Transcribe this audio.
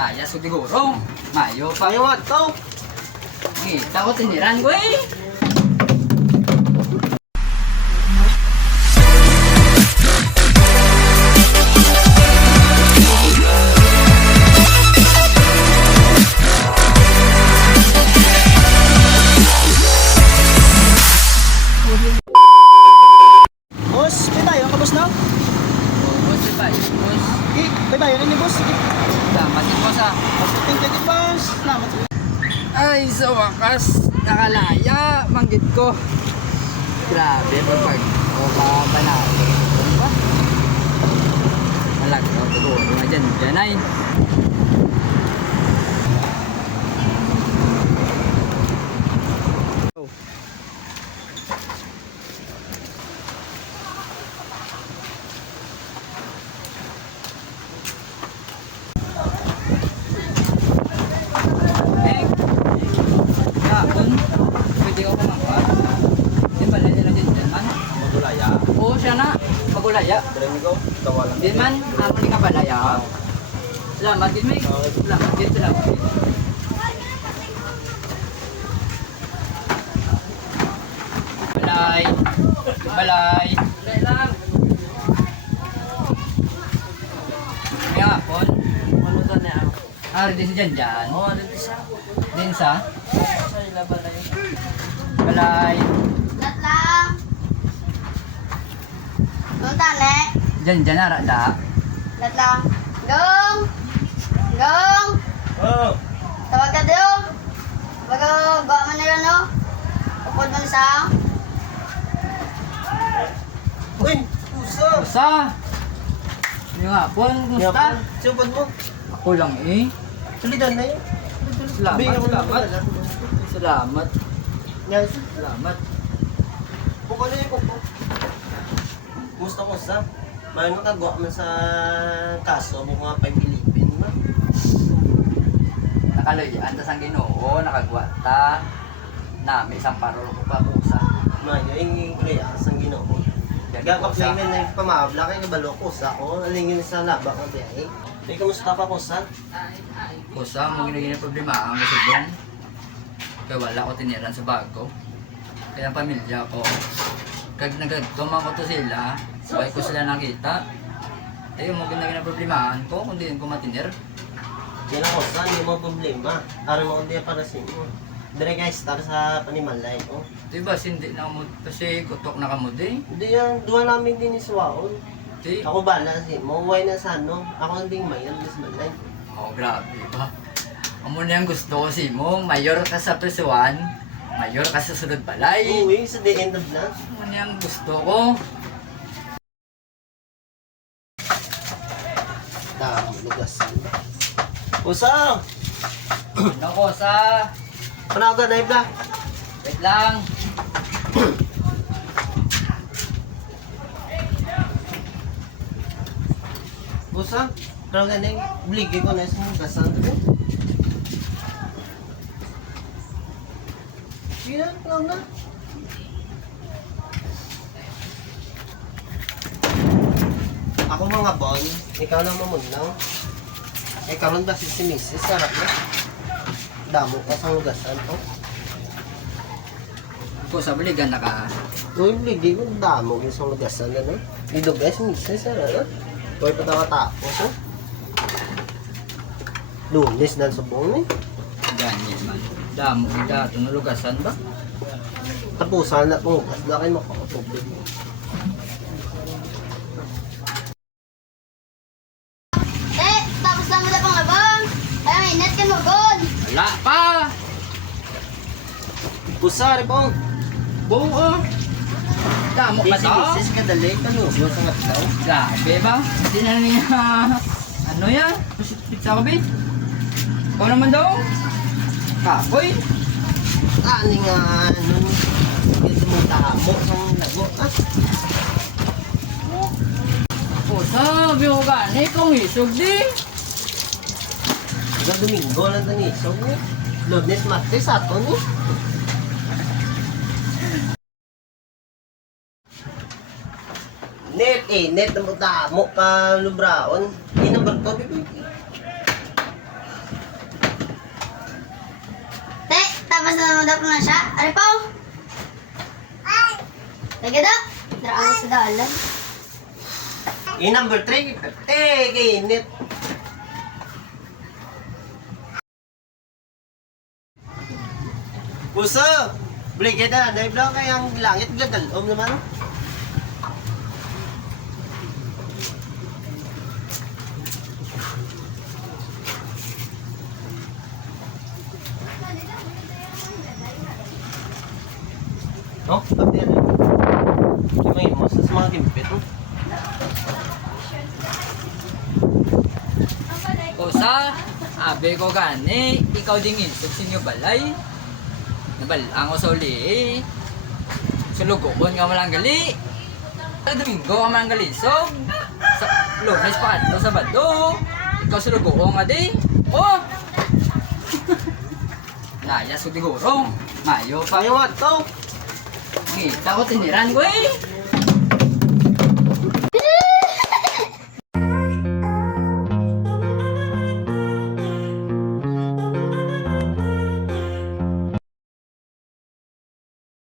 Laya so siguro. Mayo pa. Ayaw nga to. Kita ko tiniran ko eh. Boss, may tayo ka boss na? Boss, bye. Boss. Okay, bye-bye. Ano ni boss? Sige. Salamat din boss ah. Boss, thank you boss. Salamat. Ay, sa wakas, nakalaya, manggit ko. Grabe, pag o mabanalo. Ano ba? Malagaw, siguro nga dyan, dyan ay. Pwede ko kumakuha. Di ba lang nila dyan man? Magulaya. Oo, siya na. Magulaya. Dali ko, tawalan. Di man, amo ni ka balaya. Salamat din, May. Salamat din, salamat din. Balay. Balay. Balay lang. May hapon. Ano to na? Ah, rin si Jan Jan. Oo, ano siya? Din sa? Sa ila balay. Balay. Datang. Tane. Jan Jan, ara da. Datang. Gong. Gong. Oo. Tawag ka dong. Bago gawa mo na yun, no? Upod mo sa. Uy, puso. Sa? Yung hapon, kumusta? Siyapad mo. Ako lang eh. Sulidan na yun. Salamat, salamat. Salamat. Yan. Salamat. Pukul na yung Kumusta ko sa? May nakagawa man sa kaso mo mga Pilipin mo. Nakaloyan, tas ang Ginoo, nakagwata. Nami, isang parol ko pa kusa. Mayo, yung kuya, sang ginoo. Gagap na yung pamabla kay kabalo ko sa ko. Alingin sa labak ng biyahe. Ay, kamusta ka ko sa? Kusa, mo ginagin yung problema ang masubong. Kaya wala ko tiniran sa bago. Kaya ang pamilya ko. Kag nagtumang ko to sila, sabay ko sila nakita. Eh, mo ginagin ang problemahan ko, kung di ko matinir. Yan ako sa, hindi mo problema. Araw mo kundi para sa inyo. Dire guys, star sa panimalay ko. Diba, hindi na mo, kasi kutok na kamo din. Hindi yan, duwa namin din iswaon. Di, Ako bala si mo, huwag na sa ano. Ako hindi mayan, mas malay. oh, grabe ba? Amo na yung gusto ko si mo, mayor ka sa Presuan, mayor ka sa sunod balay. Uwi, sa the end of na. Amo na yung gusto ko. Dami, lugasan. Usa! Nako sa, Panaga na ibla. wait lang. Usa? Panaga na yung bligi ko na sa lugasan. Yan, panaga na. Ako mga bon, ikaw lang mamunang. Eh karon ba si Mrs. Sarap na? Damo ka sa lugasan to. Ko sa baligan na ka. Uy, bligi ko damo yung sa lugasan na no? Dito guys, Mrs. Sarap na? Uy, patawa-tapos oh. Lunes na subong eh. Ganyan man. Damo kita, tunulugasan ba? Tapusan na kung hugas na kayo makakatubig. Tapos lang mo na pang labang. Ay, may net ka mo, Gon. Wala pa! Kusari pong! Buo! Damo Di pa si to? Mrs. kadali, kanuso sa ngatlaw. Grabe ba? Hindi na niya... Ano yan? Pizza ko, babe? Ikaw naman daw? Kapoy? Ani nga, ano, dito mo tamo sa lago, ah. O, sabi ko gani, kung isog di. Hanggang Domingo lang ito ni Isog ni. Lunes, Martes, ato ni. Net na mo tamo ka lubraon. Inambar to, bibi. labas na naman daw na siya. Ano pa? Lagi daw. Daraan sa dalan. Number 3, init. Puso! Beli kita, naib lang kayang langit gagalom naman. Oh, tapi ano? Kimain mo sa mga timpit, oh. Kusa, abe ko gani, ikaw ding insog sinyo balay. Nabalang ko sa uli. Sulugokon nga malang gali. Sa Domingo ka malang galisog. Sa Lunes pa ato sa Bado. Ikaw sulugokon nga di. Oh! Layas ko siguro. Mayo pa. Payo nga to. Kita ko tiniran ko eh.